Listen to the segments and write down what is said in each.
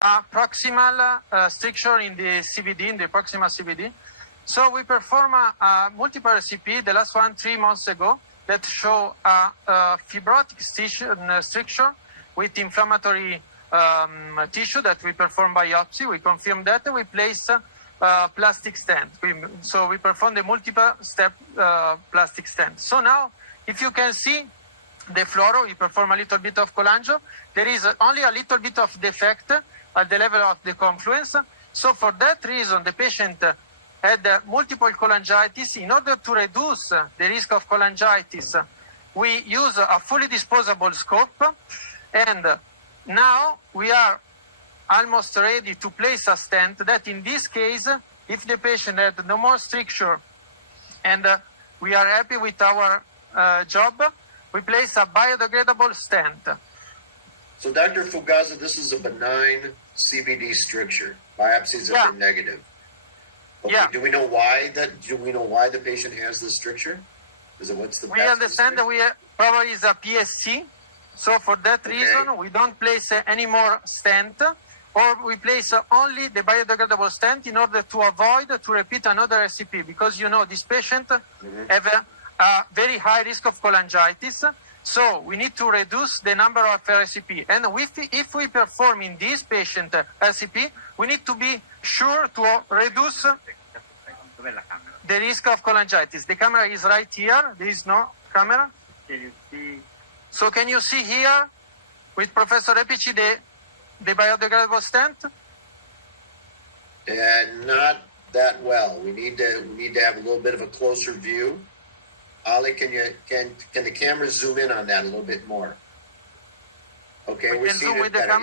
proximal stricture in the CBD, in the proximal CBD. So we perform a multiple RCP, the last one 3 months ago, that show a fibrotic stricture with inflammatory tissue that we perform biopsy. We confirm that, and we place plastic stent. So we perform the multiple step plastic stent. So now, if you can see the fluoro, we perform a little bit of cholangio. There is only a little bit of defect at the level of the confluence. So for that reason, the patient had multiple cholangitis. In order to reduce the risk of cholangitis, we use a fully disposable scope. And now we are almost ready to place a stent that in this case, if the patient had no more stricture and we are happy with our job, we place a biodegradable stent. So Dr. Fugazzi, this is a benign CBD stricture. Biopsies have been negative. Okay, yeah. Do we know why the patient has this stricture? What's the we understand that we probably is a PSC. So for that reason, we don't place any more stent, or we place only the biodegradable stent in order to avoid to repeat another RCP, because you know this patient have a very high risk of cholangitis. So we need to reduce the number of RCP. And if we perform in this patient RCP, we need to be sure to reduce the risk of cholangitis. The camera is right here. There is no camera. Can you see? So can you see here with Professor Repici the biodegradable stent? Not that well. We need to have a little bit of a closer view. Ali, can the camera zoom in on that a little bit more? Okay, we're seeing it better.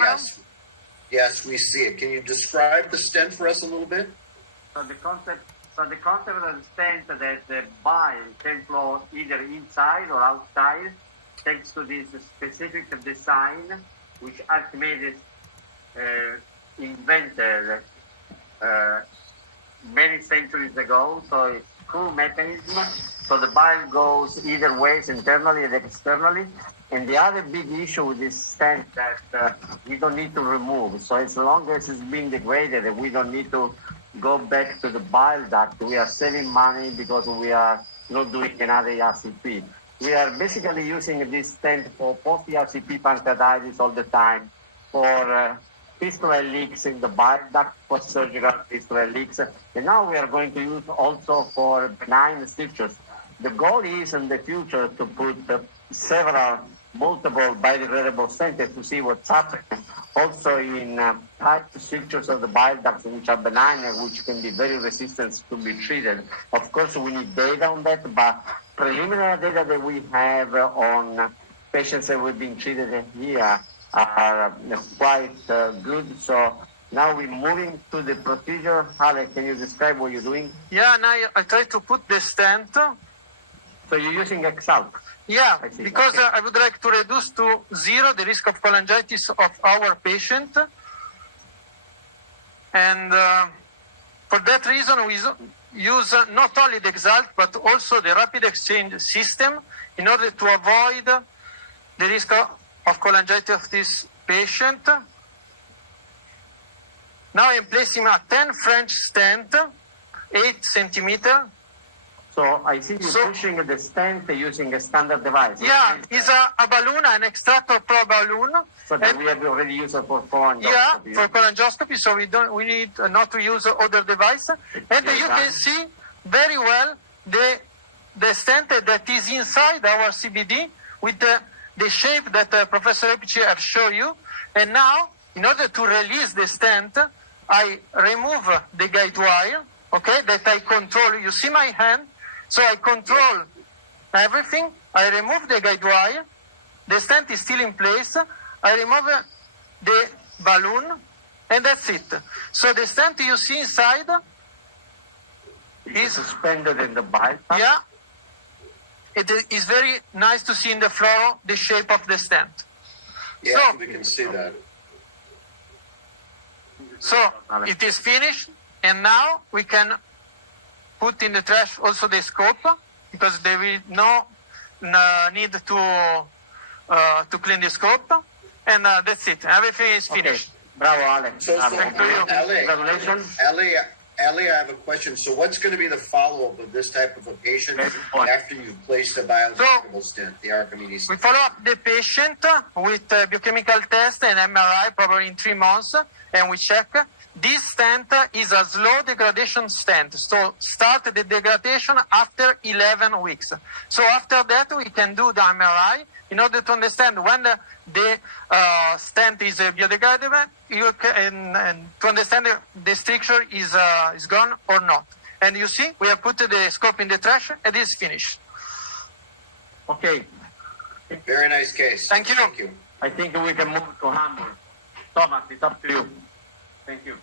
Yes, we see it. Can you describe the stent for us a little bit? So the concept of the stent that the bile can flow either inside or outside, thanks to this specific design which Archimedes invented many centuries ago. So it's cool mechanism. So the bile goes either ways, internally and externally. And the other big issue with this stent that we don't need to remove. So as long as it's being degraded, we don't need to go back to the bile duct. We are saving money because we are not doing another RCP. We are basically using this stent for post-RCP pancreatitis all the time, for fistula leaks in the bile duct, post-surgical fistula leaks. And now we are going to use also for benign strictures. The goal is in the future to put multiple biodegradable stents to see what's happening. Also in tight strictures of the bile ducts which are benign and which can be very resistant to be treated. Of course, we need data on that, but preliminary data that we have on patients that we've been treated here are quite good. So now we're moving to the procedure. Ale, can you describe what you're doing? Yeah, now I try to put the stent. So you're using Exalt? Yeah, because I would like to reduce to 0 the risk of cholangitis of our patient. And for that reason, we use not only the Exalt, but also the rapid exchange system in order to avoid the risk of cholangitis of this patient. Now I'm placing a 10 French stent, 8 centimeter. So I see you pushing the stent using a standard device. Yeah, it's a balloon, an extractor pro balloon. So that we have already used it for cholangioscopy. Yeah, for cholangioscopy, so we need not to use other device. And you can see very well the stent that is inside our CBD with the shape that Professor Repici have shown you. And now, in order to release the stent, I remove the guide wire, okay, that I control. You see my hand? So I control everything. I remove the guide wire. The stent is still in place. I remove the balloon, and that's it. So the stent you see inside is suspended in the bile. Yeah. It is very nice to see in the floor the shape of the stent. Yeah, so we can see that. So it is finished, and now we can put in the trash also the scope, because there will no need to clean the scope, and that's it. Everything is finished. Bravo, Alex. So, Thank you. Congratulations. Ali, I have a question. So what's going to be the follow-up of this type of a patient after you've placed a biodegradable stent, the Archimedes We stent? follow up the patient with biochemical test and MRI probably in 3 months, and we check. This stent is a slow degradation stent, so start the degradation after 11 weeks. So after that, we can do the MRI in order to understand when the stent is biodegradable, and to understand the stricture is gone or not. And you see, we have put the scope in the trash, and it's finished. Okay. Very nice case. Thank you. Thank you. I think we can move to Hamburg. Thomas, it's up to you. Thank you.